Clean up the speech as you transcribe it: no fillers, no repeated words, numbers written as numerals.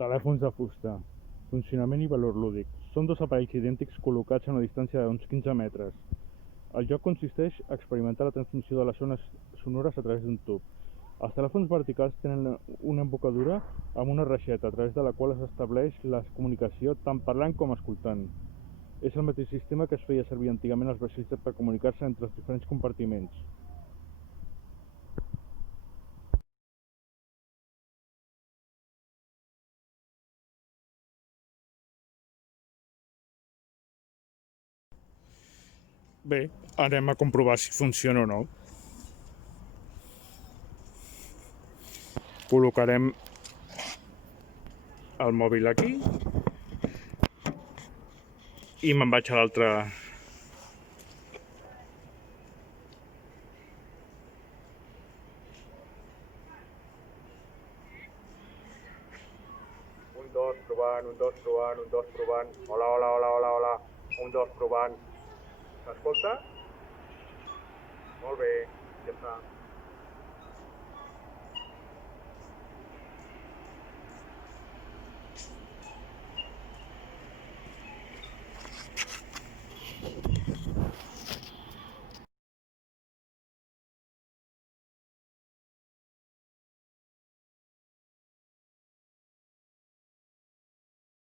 Telèfons de fusta. Funcionament i valor lúdic. Són dos aparells idèntics col·locats a una distància d'uns 15 metres. El joc consisteix a experimentar la transmissió de les ones sonores a través d'un tub. Els telèfons verticals tenen una embocadura amb una reixeta a través de la qual s'estableix la comunicació tant parlant com escoltant. És el mateix sistema que es feia servir antigament als vaixells per comunicar-se entre els diferents compartiments. Bé, anem a comprovar si funciona o no. Col·locarem el mòbil aquí i me'n vaig a l'altre. Un, dos, provant, un, dos, provant, un, dos, provant. Hola, hola, hola, hola, hola. Un, dos, provant. S'escolta? Molt bé, ja està.